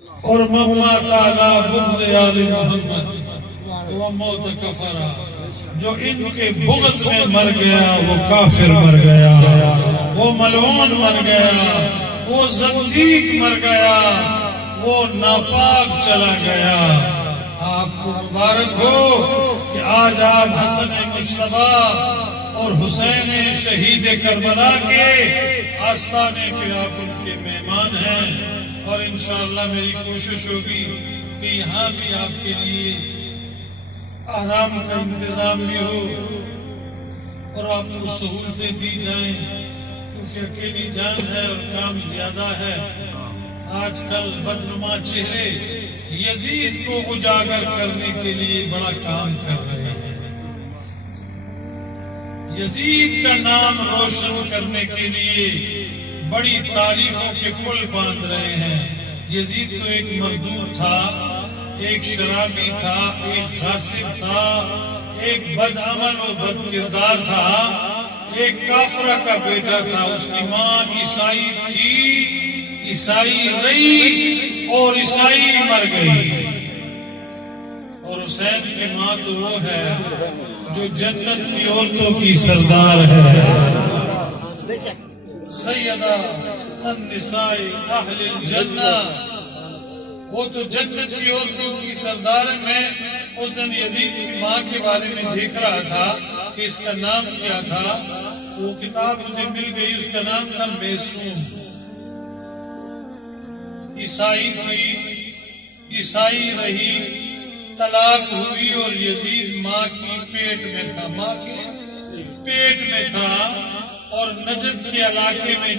اور مما تعالی بغض آل محمد وہ موت کفرا، جو ان کے بغض میں مر گیا وہ کافر مر گیا، وہ ملعون مر گیا، وہ زندیق مر گیا، وہ ناپاک چلا گیا۔ آپ کو مبارک ہو کہ آج آپ حسن مصطفیٰ اور حسین شہید کربلا کے آستانے پہ آپ ان کے مہمان ہیں، اور انشاءاللہ میری کوشش ہوگی کہ یہاں بھی آپ کے لیے آرام کا انتظام بھی ہو اور آپ کو سہولتیں دی جائیں، کیونکہ اکیلی جان ہے اور کام زیادہ ہے۔ آج کل بدنما چہرے یزید کو اجاگر کرنے کے لیے بڑا کام کر رہے ہیں، یزید کا نام روشن کرنے کے لیے بڑی تعریفوں کے پل باندھ رہے ہیں۔ یزید تو ایک مردود تھا، ایک شرابی تھا، ایک غاصب تھا، ایک بد عمل و بد کردار تھا، ایک کافرہ کا بیٹا تھا۔ اس کی ماں عیسائی تھی، عیسائی رہی اور عیسائی مر گئی۔ اور حسین کی ماں تو وہ ہے جو جنت کی عورتوں کی سردار ہے، سیدہ النساء اہل الجنہ، وہ تو جنت کی عورتوں کی سردار ہے۔ میں اس دن یزید کی ماں کے بارے میں دیکھ رہا تھا کہ اس کا نام کیا تھا، وہ کتاب مجھے مل گئی، اس کا نام تھا میسوم۔ عیسائی تھی، عیسائی رہی، طلاق ہوئی اور یزید ماں کی پیٹ میں تھا، ماں کے پیٹ میں تھا، اور نجد کے علاقے میں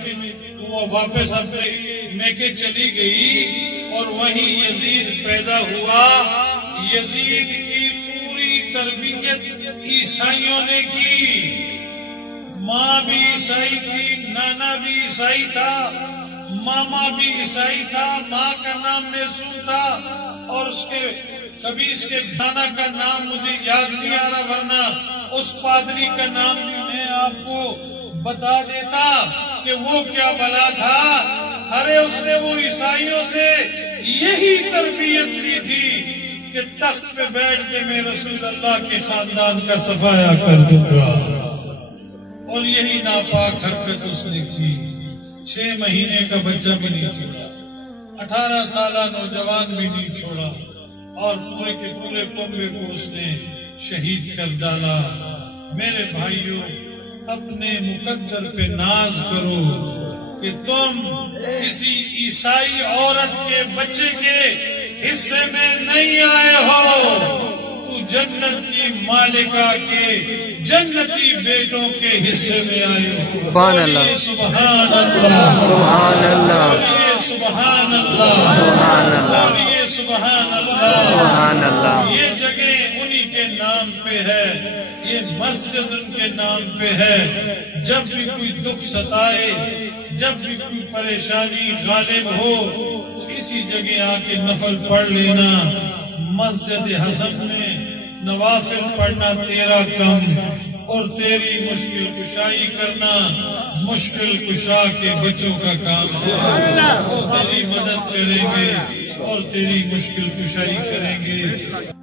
وہ واپس اپنے میکے چلی گئی اور وہیں یزید پیدا ہوا۔ یزید کی پوری تربیت عیسائیوں نے کی، ماں بھی عیسائی تھی، نانا بھی عیسائی تھا، ماما بھی عیسائی تھا، ماں کا نام میسوم تھا، اور اس کے کبھی اس کے نانا کا نام مجھے یاد نہیں آ رہا، ورنہ اس پادری کا نام میں آپ کو بتا دیتا کہ وہ کیا بلا تھا۔ ارے اس نے وہ عیسائیوں سے یہی تربیت لی تھی کہ تخت پہ بیٹھ کے میں رسول اللہ کے خاندان کا صفایا کر دوں گا، اور یہی ناپاک حرکت اس نے کی۔ 6 مہینے کا بچہ بھی نہیں چھوڑا، 18 سالہ نوجوان بھی نہیں چھوڑا، اور پورے کے پورے کنبے کو اس نے شہید کر ڈالا۔ میرے بھائیوں، اپنے مقدر پہ ناز کرو کہ تم کسی عیسائی عورت کے بچے کے حصے میں نہیں آئے ہو، تو جنت کی مالکہ کے جنتی بیٹوں کے حصے میں آئے ہو۔ سبحان اللہ، سبحان اللہ، سبحان اللہ، سبحان اللہ، سبحان اللہ، سبحان اللہ، سبحان اللہ۔ یہ جگہ انہی کے نام پہ ہے، یہ مسجد ان کے نام پہ ہے۔ جب بھی کوئی دکھ ستائے، جب بھی کوئی پریشانی غالب ہو، تو اسی جگہ آ کے نفل پڑھ لینا۔ مسجد حسن میں نوافل پڑھنا تیرا کم، اور تیری مشکل کشائی کرنا مشکل کشا کے بچوں کا کام ہے۔ وہ تیری مدد کریں گے اور تیری مشکل کشائی کریں گے۔